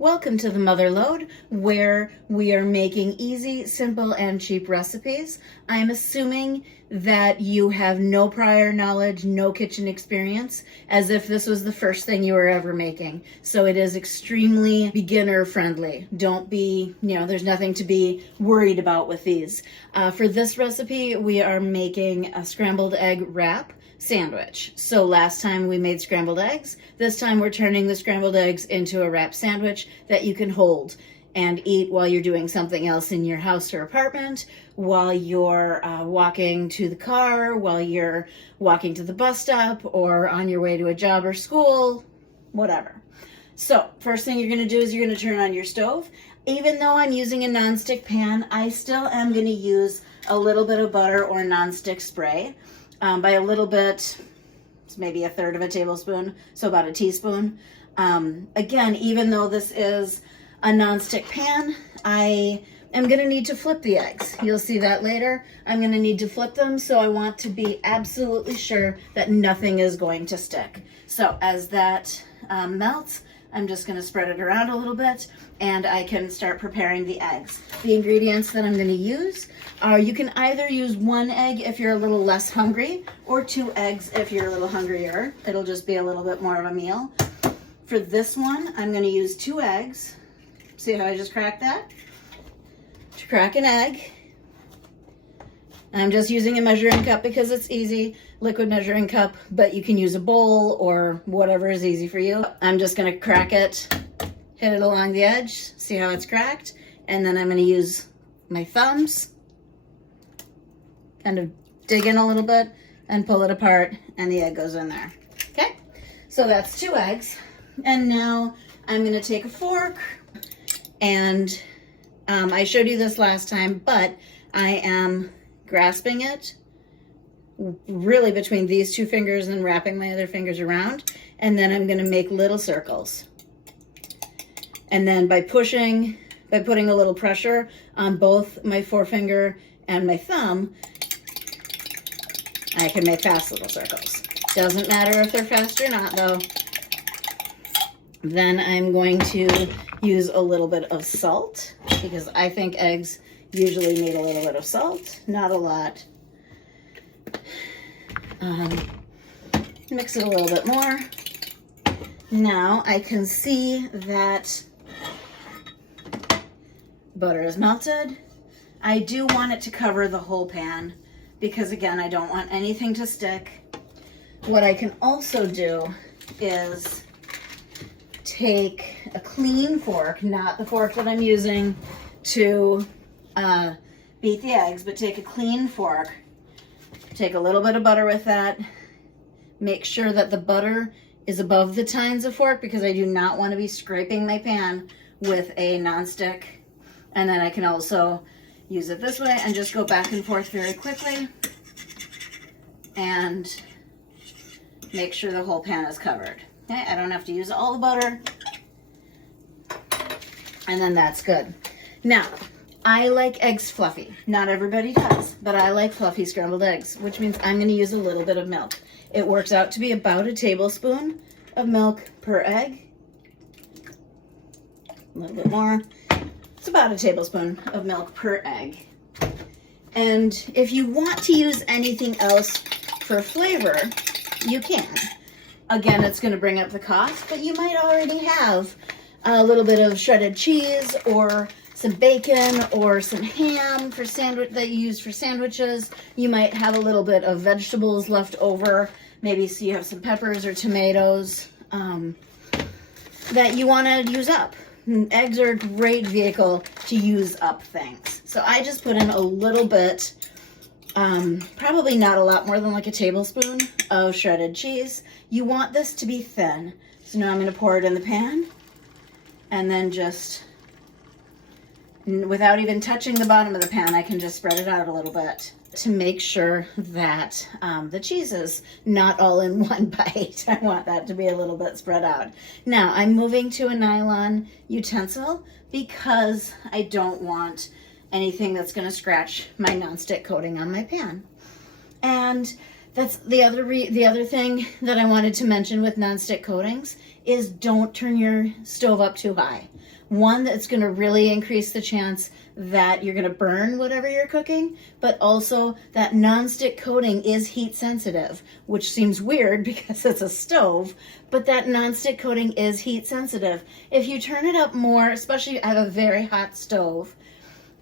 Welcome to the Mother Load, where we are making easy, simple, and cheap recipes. I'm assuming that you have no prior knowledge, no kitchen experience, as if this was the first thing you were ever making. So it is extremely beginner friendly. Don't be, there's nothing to be worried about with these. For this recipe, we are making a scrambled egg wrap sandwich. So last time we made scrambled eggs. This time we're turning the scrambled eggs into a wrap sandwich that you can hold and eat while you're doing something else in your house or apartment, while you're walking to the car, while you're walking to the bus stop, or on your way to a job or school, whatever. So first thing you're going to do is you're going to turn on your stove. Even though I'm using a nonstick pan, I still am going to use a little bit of butter or nonstick spray. By a little bit, it's maybe a third of a tablespoon, so about a teaspoon. Again, even though this is a nonstick pan, I am going to need to flip the eggs. You'll see that later. I'm going to need to flip them, so I want to be absolutely sure that nothing is going to stick. So as that melts, I'm just going to spread it around a little bit, and I can start preparing the eggs. The ingredients that I'm going to use are, you can either use 1 egg if you're a little less hungry, or 2 eggs if you're a little hungrier. It'll just be a little bit more of a meal. For this one, I'm going to use 2 eggs. See how I just cracked that? To crack an egg, I'm just using a measuring cup because it's easy, liquid measuring cup, but you can use a bowl or whatever is easy for you. I'm just going to crack it, hit it along the edge, see how it's cracked, and then I'm going to use my thumbs, kind of dig in a little bit and pull it apart, and the egg goes in there. Okay, so that's 2 eggs. And now I'm going to take a fork, and I showed you this last time, but I am grasping it really between these 2 fingers and wrapping my other fingers around, and then I'm going to make little circles. And then by putting a little pressure on both my forefinger and my thumb, I can make fast little circles. Doesn't matter if they're fast or not though. Then I'm going to use a little bit of salt, because I think eggs usually need a little bit of salt, not a lot. Mix it a little bit more. Now I can see that butter is melted. I do want it to cover the whole pan because, again, I don't want anything to stick. What I can also do is take a clean fork, not the fork that I'm using to beat the eggs, but take a clean fork, take a little bit of butter with that, make sure that the butter is above the tines of fork because I do not want to be scraping my pan with a nonstick. And then I can also use it this way and just go back and forth very quickly and make sure the whole pan is covered. Okay, I don't have to use all the butter. And then that's good. Now, I like eggs fluffy. Not everybody does, but I like fluffy scrambled eggs, which means I'm going to use a little bit of milk. It works out to be about a tablespoon of milk per egg. A little bit more. It's about a tablespoon of milk per egg. And if you want to use anything else for flavor, you can. Again, it's going to bring up the cost, but you might already have a little bit of shredded cheese or some bacon or some ham for sandwich that you use for sandwiches. You might have a little bit of vegetables left over. Maybe so you have some peppers or tomatoes that you want to use up. Eggs are a great vehicle to use up things. So I just put in a little bit, probably not a lot more than like a tablespoon of shredded cheese. You want this to be thin. So now I'm going to pour it in the pan, and then just, without even touching the bottom of the pan, I can just spread it out a little bit to make sure that the cheese is not all in one bite. I want that to be a little bit spread out. Now I'm moving to a nylon utensil because I don't want anything that's going to scratch my nonstick coating on my pan. And That's the other thing that I wanted to mention with nonstick coatings is don't turn your stove up too high. One, that's going to really increase the chance that you're going to burn whatever you're cooking, but also that nonstick coating is heat sensitive, which seems weird because it's a stove, but that nonstick coating is heat sensitive. If you turn it up more, especially I have a very hot stove,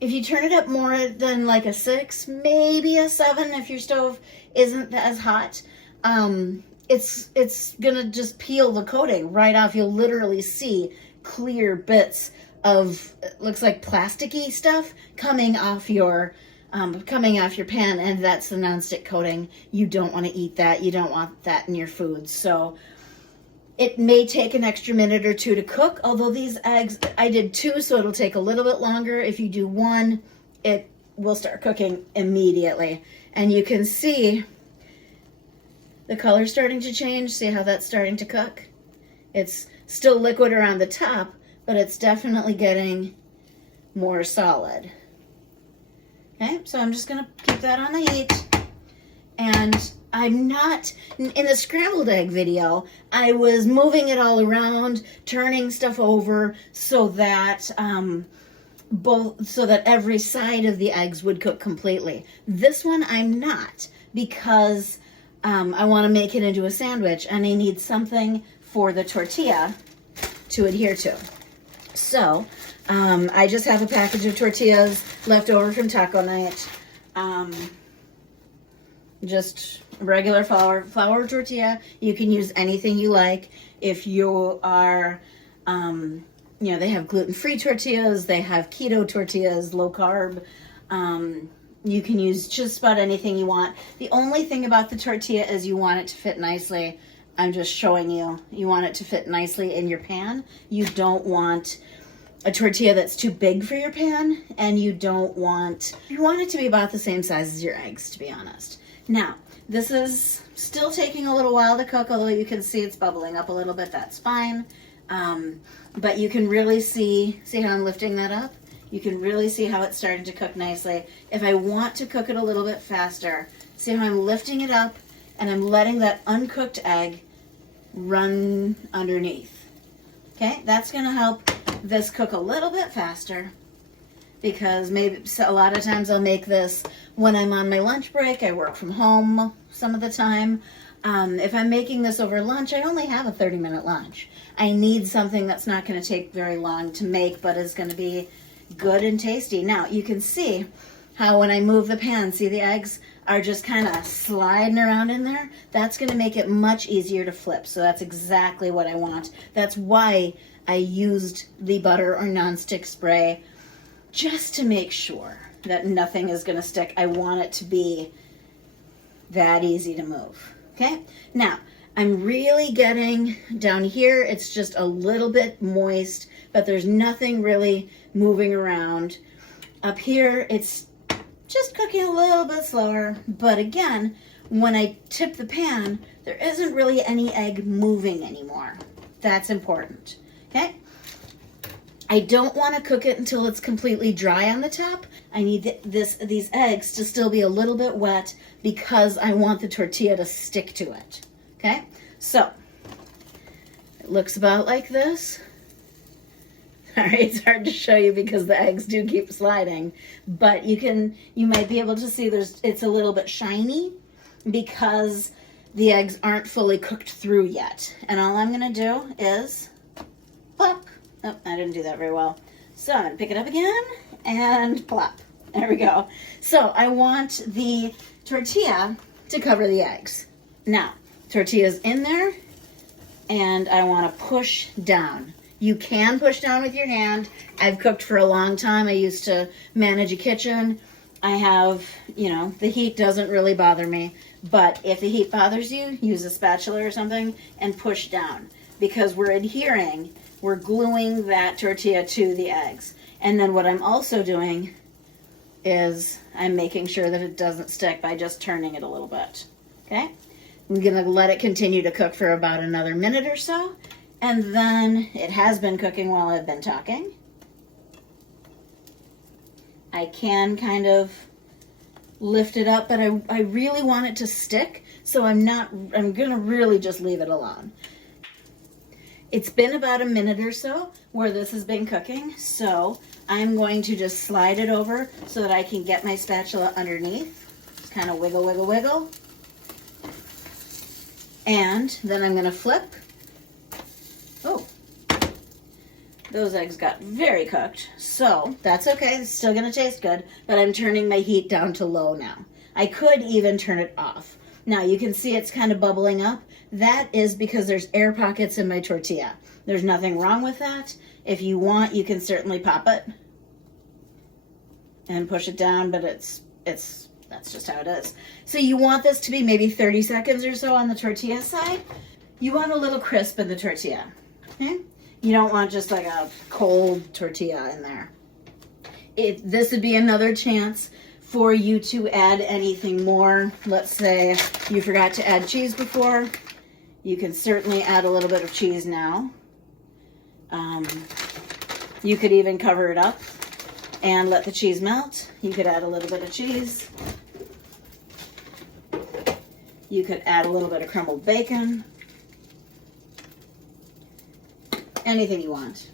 if you turn it up more than like a 6, maybe a 7 if your stove isn't as hot, it's gonna just peel the coating right off. You'll literally see clear bits of, it looks like plasticky stuff coming off your pan, and that's the nonstick coating. You don't want to eat that. You don't want that in your food. So it may take an extra minute or 2 to cook, although these eggs, I did 2, so it'll take a little bit longer. If you do 1, it will start cooking immediately. And you can see the color starting to change. See how that's starting to cook? It's still liquid around the top, but it's definitely getting more solid. Okay, so I'm just gonna keep that on the heat. And I'm not, in the scrambled egg video, I was moving it all around, turning stuff over so that every side of the eggs would cook completely. This one I'm not, because I want to make it into a sandwich and I need something for the tortilla to adhere to. So I just have a package of tortillas left over from taco night. Just regular flour tortilla. You can use anything you like. If you are, they have gluten-free tortillas, they have keto tortillas, low carb. You can use just about anything you want. The only thing about the tortilla is you want it to fit nicely. I'm just showing you. You want it to fit nicely in your pan. You don't want a tortilla that's too big for your pan, and you want it to be about the same size as your eggs, to be honest. Now, this is still taking a little while to cook, although you can see it's bubbling up a little bit. That's fine. But you can really see how I'm lifting that up? You can really see how it's starting to cook nicely. If I want to cook it a little bit faster, see how I'm lifting it up and I'm letting that uncooked egg run underneath. Okay, that's going to help this cook a little bit faster, because a lot of times I'll make this when I'm on my lunch break. I work from home some of the time. If I'm making this over lunch, I only have a 30-minute lunch. I need something that's not going to take very long to make, but is going to be good and tasty. Now, you can see how when I move the pan, see the eggs are just kind of sliding around in there? That's going to make it much easier to flip. So that's exactly what I want. That's why I used the butter or nonstick spray, just to make sure that nothing is going to stick. I want it to be that easy to move. Okay? Now, I'm really getting down here. It's just a little bit moist, but there's nothing really moving around. Up here, it's just cooking a little bit slower. But again, when I tip the pan, there isn't really any egg moving anymore. That's important. Okay? I don't want to cook it until it's completely dry on the top. I need these eggs to still be a little bit wet because I want the tortilla to stick to it. Okay? So, it looks about like this. All right, it's hard to show you because the eggs do keep sliding, but you might be able to see it's a little bit shiny because the eggs aren't fully cooked through yet. And all I'm going to do is plop. Oh, I didn't do that very well. So I'm going to pick it up again and plop. There we go. So I want the tortilla to cover the eggs. Now, tortilla's in there, and I want to push down. You can push down with your hand. I've cooked for a long time. I used to manage a kitchen. I have, the heat doesn't really bother me. But if the heat bothers you, use a spatula or something and push down. Because we're gluing that tortilla to the eggs. And then what I'm also doing is I'm making sure that it doesn't stick by just turning it a little bit. Okay? I'm going to let it continue to cook for about another minute or so. And then it has been cooking while I've been talking. I can kind of lift it up, but I really want it to stick. So I'm gonna really just leave it alone. It's been about a minute or so where this has been cooking, so I'm going to just slide it over so that I can get my spatula underneath. Just kind of wiggle, wiggle, wiggle. And then I'm gonna flip. Oh, those eggs got very cooked, so that's okay. It's still gonna taste good, but I'm turning my heat down to low now. I could even turn it off. Now you can see it's kind of bubbling up. That is because there's air pockets in my tortilla. There's nothing wrong with that. If you want, you can certainly pop it and push it down, but that's just how it is. So you want this to be maybe 30 seconds or so on the tortilla side. You want a little crisp in the tortilla, okay? You don't want just like a cold tortilla in there. This would be another chance for you to add anything more. Let's say you forgot to add cheese before. You can certainly add a little bit of cheese now. You could even cover it up and let the cheese melt. You could add a little bit of cheese. You could add a little bit of crumbled bacon. Anything you want.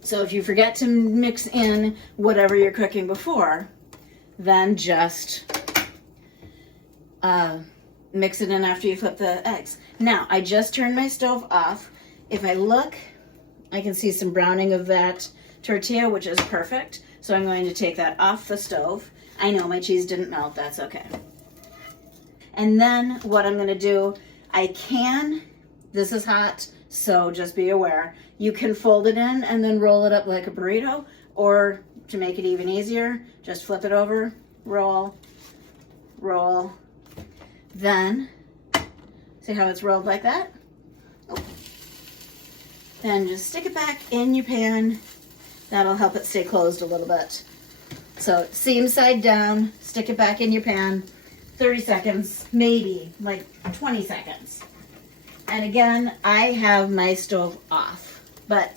So if you forget to mix in whatever you're cooking before, then just mix it in after you flip the eggs. Now, I just turned my stove off. If I look, I can see some browning of that tortilla, which is perfect. So I'm going to take that off the stove. I know my cheese didn't melt, that's okay. And then what I'm gonna do, this is hot, so just be aware. You can fold it in and then roll it up like a burrito, or to make it even easier, just flip it over, roll, roll. Then, see how it's rolled like that? Oh. Then just stick it back in your pan. That'll help it stay closed a little bit. So seam side down, stick it back in your pan, 30 seconds, maybe like 20 seconds. And again, I have my stove off, but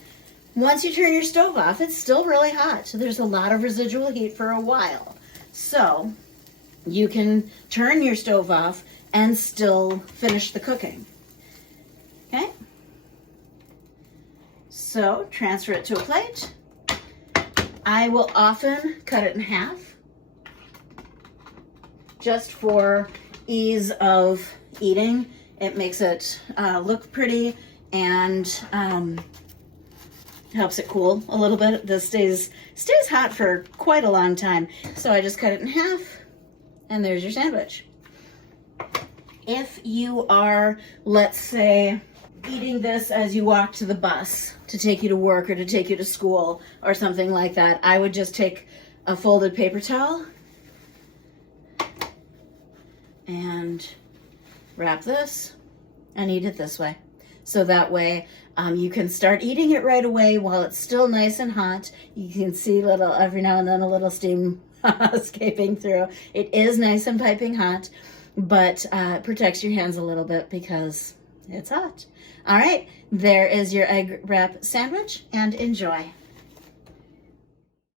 once you turn your stove off, it's still really hot. So there's a lot of residual heat for a while. So you can turn your stove off and still finish the cooking. Okay? So transfer it to a plate. I will often cut it in half just for ease of eating. It makes it look pretty and helps it cool a little bit. This stays hot for quite a long time. So I just cut it in half and there's your sandwich. If you are, let's say, eating this as you walk to the bus to take you to work or to take you to school or something like that, I would just take a folded paper towel and wrap this and eat it this way. So that way you can start eating it right away while it's still nice and hot. You can see every now and then a little steam escaping through. It is nice and piping hot, but protects your hands a little bit because it's hot. All right, there is your egg wrap sandwich, and enjoy.